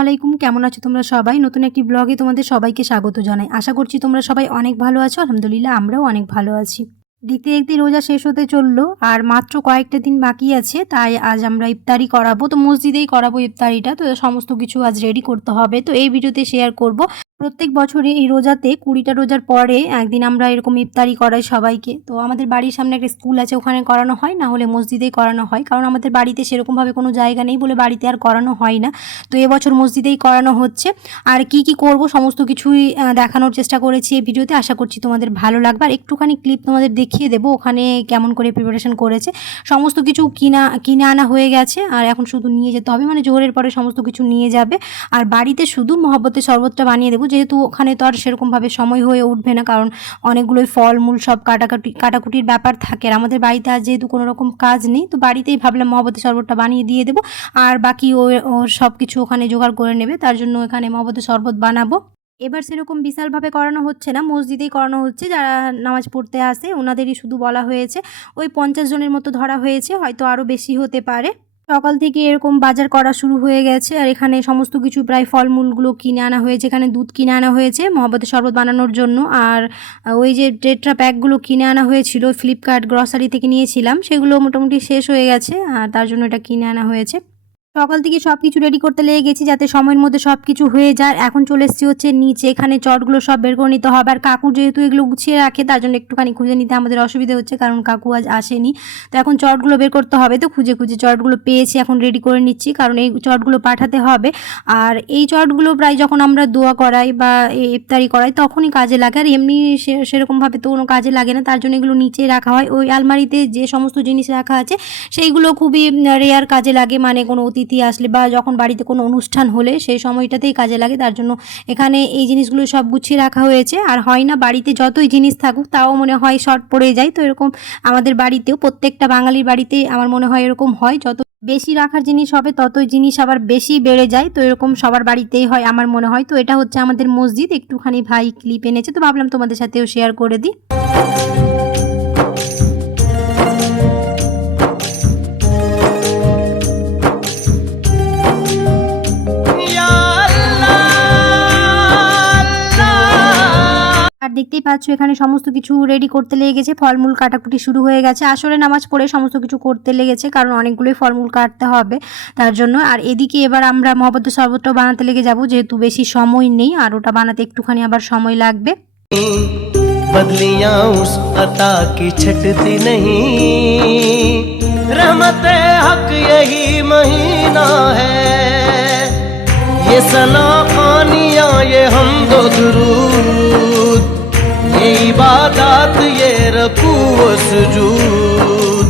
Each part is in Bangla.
আলাইকুম, কেমন আছো তোমরা সবাই? নতুন একটি ব্লগে তোমাদের সবাইকে স্বাগত জানাই। আশা করছি তোমরা সবাই অনেক ভালো আছো। আলহামদুলিল্লাহ আমরাও অনেক ভালো আছি। দেখতে দেখতে রোজা শেষ হতে চললো আর মাত্র কয়েকটা দিন বাকি আছে, তাই আজ আমরা ইফতারি করাবো। তো মসজিদেই করাবো ইফতারিটা, তো সমস্ত কিছু আজ রেডি করতে হবে। তো এই ভিডিওতে শেয়ার করব। প্রত্যেক বছরে এই রোজাতে 20টা রোজার পরে একদিন আমরা এরকম ইফতারি করাই সবাইকে। তো আমাদের বাড়ির সামনে একটা স্কুল আছে, ওখানে করানো হয়, না হলে মসজিদেই করানো হয়, কারণ আমাদের বাড়িতে সেরকমভাবে কোনো জায়গা নেই বলে বাড়িতে আর করানো হয় না। তো এবছর মসজিদেই করানো হচ্ছে। আর কি কি করব সমস্ত কিছুই দেখানোর চেষ্টা করেছি এই ভিডিওতে। আশা করছি তোমাদের ভালো লাগবে। আর একটুখানি ক্লিপ তোমাদের দেখিয়ে দেবো ওখানে কেমন করে প্রিপারেশন করেছে। সমস্ত কিছু কিনে আনা হয়ে গেছে, আর এখন শুধু নিয়ে যেতে হবে, মানে জোহরের পরে সমস্ত কিছু নিয়ে যাবে। আর বাড়িতে শুধু মহব্বতের শরবতটা বানিয়ে দেবো, যেহেতু ওখানে তো আর সেরকমভাবে সময় হয়ে উঠবে না, কারণ অনেকগুলোই ফলমূল সব কাটাকুটির ব্যাপার থাকে। আর আমাদের বাড়িতে আর যেহেতু কোনো রকম কাজ নেই, তো বাড়িতেই ভাবলাম মহব্বতের শরবতটা বানিয়ে দিয়ে দেবো। আর বাকি ওর সব কিছু ওখানে জোগাড় করে নেবে, তার জন্য এখানে মহব্বতের শরবত বানাবো। এবার সেরকম বিশালভাবে করানো হচ্ছে না, মসজিদেই করানো হচ্ছে। যারা নামাজ পড়তে আসে ওনাদেরই শুধু বলা হয়েছে। ওই 50 জনের মতো ধরা হয়েছে, হয়তো আরও বেশি হতে পারে। সকাল থেকে এরকম বাজার করা শুরু হয়ে গেছে, আর এখানে সমস্ত কিছু প্রায় ফলমূলগুলো কিনে আনা হয়েছে। এখানে দুধ কিনে আনা হয়েছে মহব্বতের শরবত বানানোর জন্য। আর ওই যে টেট্রা প্যাকগুলো কিনে আনা হয়েছিল, ফ্লিপকার্ট গ্রসারি থেকে নিয়েছিলাম, সেগুলো মোটামুটি শেষ হয়ে গেছে, আর তার জন্য এটা কিনে আনা হয়েছে। সকাল থেকে সব কিছু রেডি করতে লেগে গেছি যাতে সময়ের মধ্যে সব কিছু হয়ে যায়। এখন চলে এসেছি হচ্ছে নিচে, এখানে চটগুলো সব বের করে নিতে হবে। আর কাকু যেহেতু এগুলো গুছিয়ে রাখে, তার জন্য একটুখানি খুঁজে নিতে আমাদের অসুবিধা হচ্ছে, কারণ কাকু আজ আসেনি। তো এখন চটগুলো বের করতে হবে। তো খুঁজে খুঁজে চটগুলো পেয়েছি, এখন রেডি করে নিচ্ছি, কারণ এই চটগুলো পাঠাতে হবে। আর এই চটগুলো প্রায় যখন আমরা দোয়া করাই বা ইফতারি করাই তখনই কাজে লাগে, আর এমনি সেরকমভাবে তো কোনো কাজে লাগে না। তার জন্য এগুলো নিচেই রাখা হয়। ওই আলমারিতে যে সমস্ত জিনিস রাখা আছে সেইগুলো খুবই রেয়ার কাজে লাগে, মানে কোনো অতিথি আসলে বা যখন বাড়িতে কোনো অনুষ্ঠান হলে সেই সময়টাতেই কাজে লাগে। তার জন্য এখানে এই জিনিসগুলো সব গুছিয়ে রাখা হয়েছে। আর হয় না, বাড়িতে যতই জিনিস থাকুক তাও মনে হয় শর্ট পড়ে যায়। তো এরকম আমাদের বাড়িতেও, প্রত্যেকটা বাঙালির বাড়িতেই আমার মনে হয় এরকম হয়, যত বেশি রাখার জিনিস হবে ততই জিনিস আবার বেশি বেড়ে যায়। তো এরকম সবার বাড়িতেই হয় আমার মনে হয়। তো এটা হচ্ছে আমাদের মসজিদ। একটুখানি ভাই ক্লিপ এনেছে, তো ভাবলাম তোমাদের সাথেও শেয়ার করে দিই। আর দেখতেই পাচ্ছ এখানে সমস্ত কিছু রেডি করতে লেগে গেছে, ফলমূল কাটাকুটি শুরু হয়ে গেছে। আসলে নামাজ পড়ে সমস্ত কিছু করতে লেগেছে, কারণ অনেকগুলোই ফলমূল কাটতে হবে তার জন্য। আর এদিকে এবার আমরা মহব্বতের শরবতটাও বানাতে লেগে যাব, যেহেতু বেশি সময় নেই, আর ওটা বানাতে একটুখানি আবার সময় লাগবে। बदलियां उस अता की छटती नहीं, रहमते हक यही महीना है, ये सना खानियां ये हमदो दुरूद, ये इबादत ये रकू व सुजूद,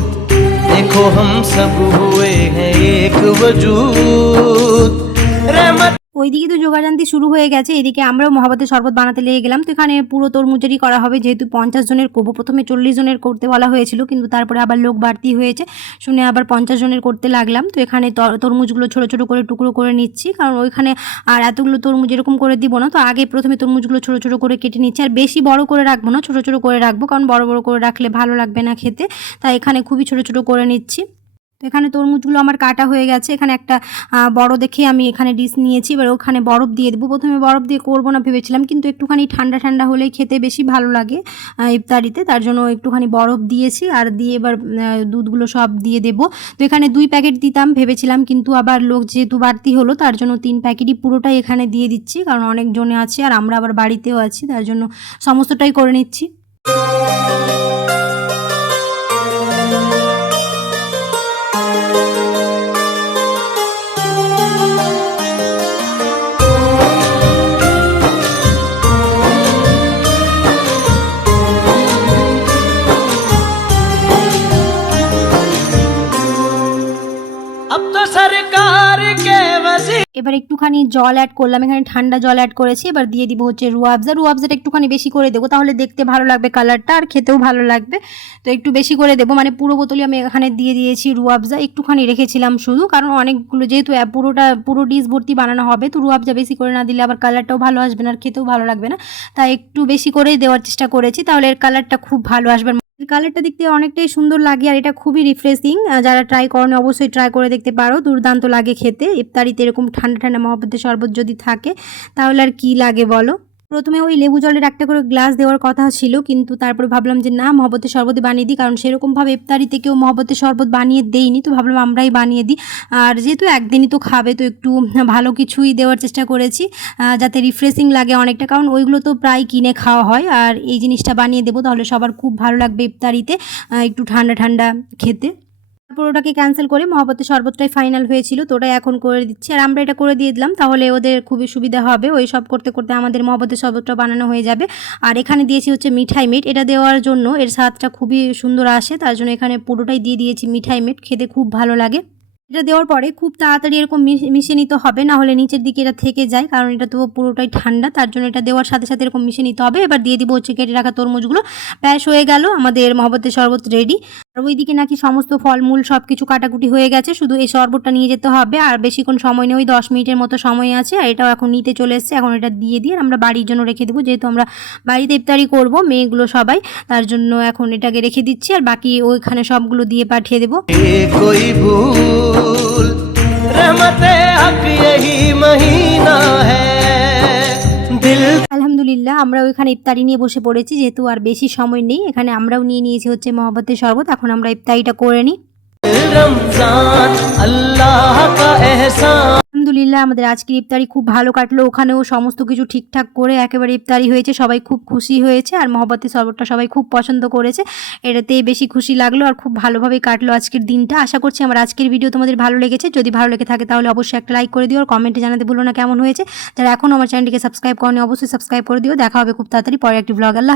देखो हम सब हुए हैं एक वजूद, रहमत। ওইদিকে তো যোগাযান্তি শুরু হয়ে গেছে, এদিকে আমরাও মহব্বতের শরবত বানাতে লেগে গেলাম। তো এখানে পুরো তরমুজেরই করা হবে, যেহেতু 50 জনের করবো। প্রথমে 40 জনের করতে বলা হয়েছিল, কিন্তু তারপরে আবার লোক বাড়তি হয়েছে শুনে আবার 50 জনের করতে লাগলাম। তো এখানে তরমুজগুলো ছোটো ছোটো করে টুকরো করে নিচ্ছি, কারণ ওইখানে আর এতগুলো তরমুজ এরকম করে দিব না। তো আগে প্রথমে তরমুজগুলো ছোটো ছোটো করে কেটে নিচ্ছি, আর বেশি বড় করে রাখবো না, ছোটো ছোটো করে রাখবো, কারণ বড় বড় করে রাখলে ভালো লাগবে না খেতে। তাই এখানে খুবই ছোটো ছোটো করে নিচ্ছি। তো এখানে তরমুজগুলো আমার কাটা হয়ে গেছে। এখানে একটা বড় দেখে আমি এখানে ডিশ নিয়েছি, এবার ওখানে বরফ দিয়ে দেবো। প্রথমে বরফ দিয়ে করবো না ভেবেছিলাম, কিন্তু একটুখানি ঠান্ডা ঠান্ডা হলেই খেতে বেশি ভালো লাগে ইফতারিতে, তার জন্য একটুখানি বরফ দিয়েছি। আর দিয়ে এবার দুধগুলো সব দিয়ে দেবো। তো এখানে 2 প্যাকেট দিতাম ভেবেছিলাম, কিন্তু আবার লোক যেহেতু বাড়তি হলো, তার জন্য 3 প্যাকেটই পুরোটাই এখানে দিয়ে দিচ্ছি, কারণ অনেকজনে আছে আর আমরা আবার বাড়িতেও আছি, তার জন্য সমস্তটাই করে নিচ্ছি। अब तो सरकार के वजीर এবার একটুখানি জল অ্যাড করলাম, এখানে ঠান্ডা জল অ্যাড করেছি। এবার দিয়ে দিব হচ্ছে রুয়াবজা। রুয়াবজাটা একটুখানি বেশি করে দেবো, তাহলে দেখতে ভালো লাগবে কালারটা, আর খেতেও ভালো লাগবে। তো একটু বেশি করে দেবো, মানে পুরো বোতলই আমি এখানে দিয়ে দিয়েছি রুয়াবজা। একটুখানি রেখেছিলাম শুধু, কারণ অনেকগুলো যেহেতু পুরো ডিশ ভর্তি বানানো হবে, তো রুয়াবজা বেশি করে না দিলে আবার কালারটাও ভালো আসবে না আর খেতেও ভালো লাগবে না। তাই একটু বেশি করেই দেওয়ার চেষ্টা করেছি, তাহলে এর কালারটা খুব ভালো আসবে। এর কালারটা দেখতে অনেকটাই সুন্দর লাগে আর এটা খুবই রিফ্রেশিং। যারা ট্রাই করেনি অবশ্যই ট্রাই করে দেখতে পারো, দুর্দান্ত লাগে খেতে। ইফতারিতে এরকম ঠান্ডা ঠান্ডা মহব্বতের শরবত যদি থাকে তাহলে আর কি লাগে বলো। প্রথমে ওই লেবু জলের একটা করে গ্লাস দেওয়ার কথা ছিল, কিন্তু তারপরে ভাবলাম যে না, মহব্বতের শরবতই বানিয়ে দিই, কারণ সেরকমভাবে ইফতারিতে কেউ মহব্বতের শরবত বানিয়ে দেয়নি, তো ভাবলাম আমরাই বানিয়ে দিই। আর যেহেতু একদিনই তো খাবে, তো একটু ভালো কিছুই দেওয়ার চেষ্টা করেছি যাতে রিফ্রেশিং লাগে অনেকটা, কারণ ওইগুলো তো প্রায় কিনে খাওয়া হয়। আর এই জিনিসটা বানিয়ে দেবো তাহলে সবার খুব ভালো লাগবে ইফতারিতে একটু ঠান্ডা ঠান্ডা খেতে। তারপর ওটাকে ক্যান্সেল করে মহব্বতের শরবতটাই ফাইনাল হয়েছিল, তো ওটাই এখন করে দিচ্ছি। আর আমরা এটা করে দিয়ে দিলাম তাহলে ওদের খুবই সুবিধা হবে, ওই সব করতে করতে আমাদের মহব্বতের শরবতটা বানানো হয়ে যাবে। আর এখানে দিয়েছি হচ্ছে মিঠাই মিট, এটা দেওয়ার জন্য এর স্বাদটা খুবই সুন্দর আসে, তার জন্য এখানে পুরোটাই দিয়ে দিয়েছি মিঠাই মিট, খেতে খুব ভালো লাগে। এটা দেওয়ার পরে খুব তাড়াতাড়ি এরকম মিশিয়ে নিতে হবে, না হলে নিচের দিকে এটা থেকে যায়, কারণ এটা তো পুরোটাই ঠান্ডা, তার জন্য এটা দেওয়ার সাথে সাথে এরকম মিশিয়ে নিতে হবে। এবার দিয়ে দিব হচ্ছে কেটে রাখা তরমুজগুলো। ব্যাস হয়ে গেল আমাদের মহব্বতের শরবত রেডি। আর ওইদিকে নাকি সমস্ত ফলমূল সব কিছু কাটাকুটি হয়ে গেছে, শুধু এই শরবতটা নিয়ে যেতে হবে। আর বেশিক্ষণ সময় নেই, ওই 10 মিনিটের মতো সময় আছে। আর এটাও এখন নিতে চলে এসেছে, এখন এটা দিয়ে দিয়ে আমরা বাড়ির জন্য রেখে দেবো, যেহেতু আমরা বাড়িতে ইফতারি করব মেয়েগুলো সবাই, তার জন্য এখন এটাকে রেখে দিচ্ছি। আর বাকি ওইখানে সবগুলো দিয়ে পাঠিয়ে দেবো। ये कोई भूल रहमते हक यही महीना है दिल আলহামদুলিল্লাহ আমরা ওইখানে ইফতারি নিয়ে বসে পড়েছি, যেহেতু আর বেশি সময় নেই। এখানে আমরাও নিয়ে নিয়েছি হচ্ছে মহব্বতের শরবত, এখন আমরা ইফতারিটা করে নিই। रमजान अल्लाह का एहसान আলহামদুলিল্লাহ আমাদের আজকের ইফতারি খুব ভালো কাটলো, ওখানেও সমস্ত কিছু ঠিকঠাক করে একেবারে ইফতারি হয়েছে, সবাই খুব খুশি হয়েছে। আর মহব্বতের শরবতটা সবাই খুব পছন্দ করেছে, এটাতেই বেশি খুশি লাগলো। আর খুব ভালোভাবেই কাটলো আজকের দিনটা। আশা করছি আমার আজকের ভিডিও তোমাদের ভালো লেগেছে, যদি ভালো লেগে থাকে তাহলে অবশ্যই একটা লাইক করে দিও, আর কমেন্টে জানাতে ভুলো না কেমন হয়েছে। যারা এখনও আমার চ্যানেলটিকে সাবস্ক্রাইব করনি অবশ্যই সাবস্ক্রাইব করে দিও। দেখা হবে খুব তাড়াতাড়ি পরে একটি ব্লগ। আল্লাহ।